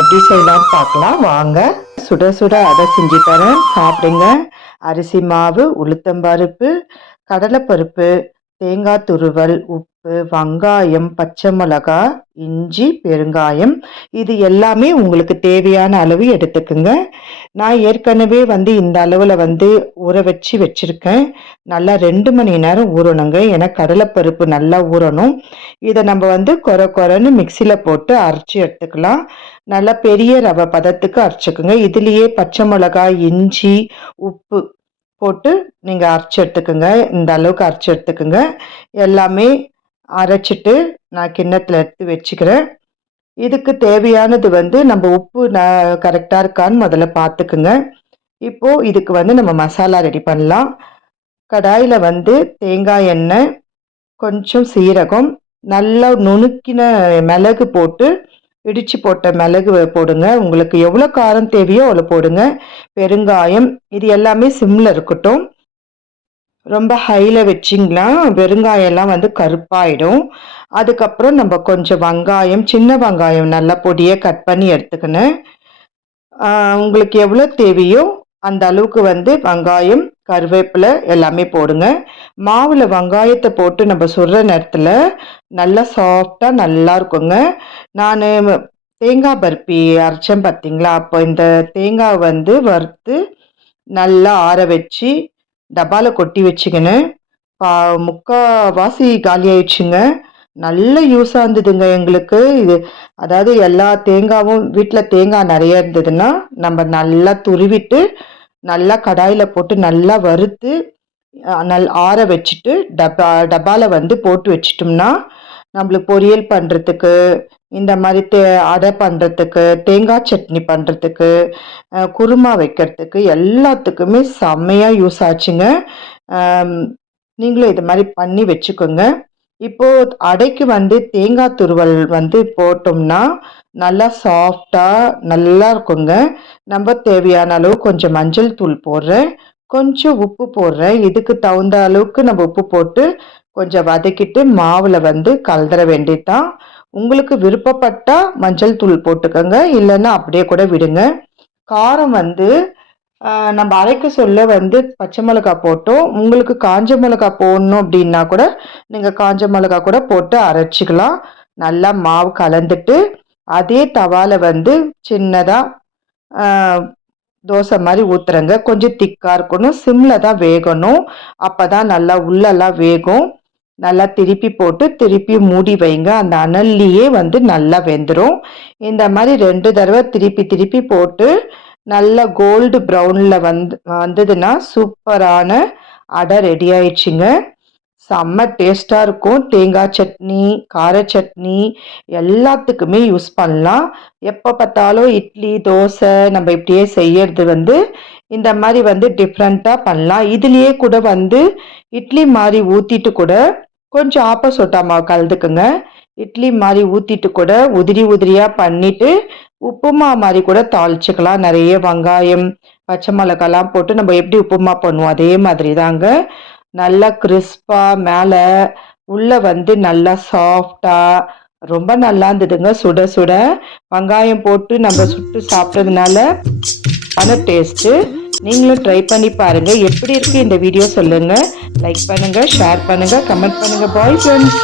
எப்படி செய்யலாம்னு பார்க்கலாம். வாங்க. சுட சுட அடை செஞ்சு தரேன். சாப்பிடுங்க. அரிசி மாவு உளுத்தம்பருப்பு கடலைப்பருப்பு தேங்காய் துருவல் உப்பு வெங்காயம் பச்சை மிளகா இஞ்சி பெருங்காயம். இது எல்லாமே உங்களுக்கு தேவையான அளவு எடுத்துக்குங்க. நான் ஏற்கனவே வந்து இந்த அளவில் வந்து ஊற வச்சு வச்சுருக்கேன். நல்லா ரெண்டு மணி நேரம் ஊறணுங்க. ஏன்னா கடலைப்பருப்பு நல்லா ஊறணும். இதை நம்ம வந்து கொர கொரன்னு மிக்சியில் போட்டு அரைச்சி எடுத்துக்கலாம். நல்லா பெரிய ரவை பதத்துக்கு அரைச்சிக்குங்க. இதுலேயே பச்சை மிளகா இஞ்சி உப்பு போட்டு நீங்கள் அரைச்சி எடுத்துக்கோங்க. இந்த அளவுக்கு அரைச்சி எடுத்துக்கோங்க. எல்லாமே அரைச்சிட்டு நான் கிண்ணத்தில் எடுத்து வச்சுக்கிறேன். இதுக்கு தேவையானது வந்து நம்ம உப்பு நான் கரெக்டாக இருக்கான்னு முதல்ல பார்த்துக்குங்க. இப்போது இதுக்கு வந்து நம்ம மசாலா ரெடி பண்ணலாம். கடாயில் வந்து தேங்காய் எண்ணெய் கொஞ்சம் சீரகம் நல்லா நுணுக்கின மிளகு போட்டு இடித்து போட்ட மிளகு போடுங்க. உங்களுக்கு எவ்வளோ காரம் தேவையோ அவ்வளோ போடுங்க. பெருங்காயம் இது எல்லாமே சிம்மில் இருக்கட்டும். ரொம்ப ஹையில் வச்சிங்களா? வெறுங்காயெல்லாம் வந்து கருப்பாயிடும். அதுக்கப்புறம் நம்ம கொஞ்சம் வெங்காயம் சின்ன வெங்காயம் நல்லா பொடியை கட் பண்ணி எடுத்துக்கணும். உங்களுக்கு எவ்வளோ தேவையோ அந்த அளவுக்கு வந்து வெங்காயம் கருவேப்பிலை எல்லாமே போடுங்க. மாவில் வெங்காயத்தை போட்டு நம்ம சுடுற நேரத்தில் நல்லா சாஃப்டாக நல்லா இருக்குங்க. நான் தேங்காய் பருப்பி அரைச்சேன் பார்த்தீங்களா அப்போ இந்த தேங்காய் வந்து வறுத்து நல்லா ஆற வச்சு டப்பாவில் கொட்டி வச்சுக்கினேன் பா முக்கால்வாசி காலி ஆயிடுச்சுங்க நல்ல யூஸாக இருந்ததுங்க எங்களுக்கு. இது அதாவது எல்லா தேங்காவும் வீட்டில் தேங்காய் நிறைய இருந்ததுன்னா நம்ம நல்லா துருவிட்டு நல்லா கடாயில் போட்டு நல்லா வறுத்து நல் ஆற வச்சுட்டு டப்பா டப்பாவில் வந்து போட்டு வச்சிட்டோம்னா நம்மளுக்கு பொரியல் பண்ணுறதுக்கு இந்த மாதிரி தே அடை பண்ணுறதுக்கு தேங்காய் சட்னி பண்ணுறதுக்கு குருமா வைக்கிறதுக்கு எல்லாத்துக்குமே செம்மையாக யூஸ் ஆச்சுங்க. நீங்களும் இது மாதிரி பண்ணி வச்சுக்கோங்க. இப்போது அடைக்கு வந்து தேங்காய் துருவல் வந்து போட்டோம்னா நல்லா சாஃப்டாக நல்லா இருக்குங்க. நம்ம தேவையான அளவு கொஞ்சம் மஞ்சள் தூள் போடுறேன். கொஞ்சம் உப்பு போடுறேன். இதுக்கு தகுந்த அளவுக்கு நம்ம உப்பு போட்டு கொஞ்சம் வதக்கிட்டு மாவில் வந்து கலந்துற வேண்டியதான் உங்களுக்கு விருப்பப்பட்டால் மஞ்சள் தூள் போட்டுக்கோங்க. இல்லைன்னா அப்படியே கூட விடுங்க. காரம் வந்து நம்ம அரைக்க சொல்ல வந்து பச்சை மிளகா போட்டோம். உங்களுக்கு காஞ்ச மிளகா போடணும் அப்படின்னா கூட நீங்கள் காஞ்ச மிளகா கூட போட்டு அரைச்சிக்கலாம். நல்லா மாவு கலந்துட்டு அதே தவாவில் வந்து சின்னதாக தோசை மாதிரி ஊற்றுறங்க கொஞ்சம் திக்காக இருக்கணும். சிம்மில் தான் வேகணும். அப்போ தான் நல்லா உள்ளெல்லாம் வேகும். நல்லா திருப்பி போட்டு திருப்பி மூடி வைங்க. அந்த அனல்லையே வந்து நல்லா வெந்துடும் இந்த மாதிரி ரெண்டு தடவை திருப்பி திருப்பி போட்டு நல்ல கோல்டு ப்ரௌனில் வந்து வந்ததுன்னா சூப்பரான அடை ரெடி ஆயிடுச்சுங்க. செம்ம டேஸ்ட்டாக இருக்கும். தேங்காய் சட்னி கார சட்னி எல்லாத்துக்குமே யூஸ் பண்ணலாம். எப்போ பார்த்தாலும் இட்லி தோசை நம்ம இப்படியே செய்யறது வந்து இந்த மாதிரி வந்து டிஃப்ரெண்ட்டாக பண்ணலாம். இதுலேயே கூட வந்து இட்லி மாதிரி ஊற்றிட்டு கூட கொஞ்சம் ஆப்பசோட்டா மாவு கலந்துக்குங்க. இட்லி மாதிரி ஊற்றிட்டு கூட உதிரி உதிரியாக பண்ணிவிட்டு உப்புமா மாதிரி கூட தாளிச்சுக்கலாம். நிறைய வெங்காயம் பச்சை மிளகாலாம் போட்டு நம்ம எப்படி உப்புமா பண்ணுவோம்? அதே மாதிரி தாங்க. நல்லா கிறிஸ்பாக மேலே உள்ளே வந்து நல்லா சாஃப்டாக ரொம்ப நல்லா இருந்ததுங்க. சுட சுட வெங்காயம் போட்டு நம்ம சுட்டு சாப்பிட்றதுனால அந்த டேஸ்ட்டு நீங்களும் ட்ரை பண்ணி பாருங்கள் எப்படி இருக்குது இந்த வீடியோ சொல்லுங்கள் லைக் பண்ணுங்கள் ஷேர் பண்ணுங்கள் கமெண்ட் பண்ணுங்கள் பாய் ஃப்ரெண்ட்ஸ்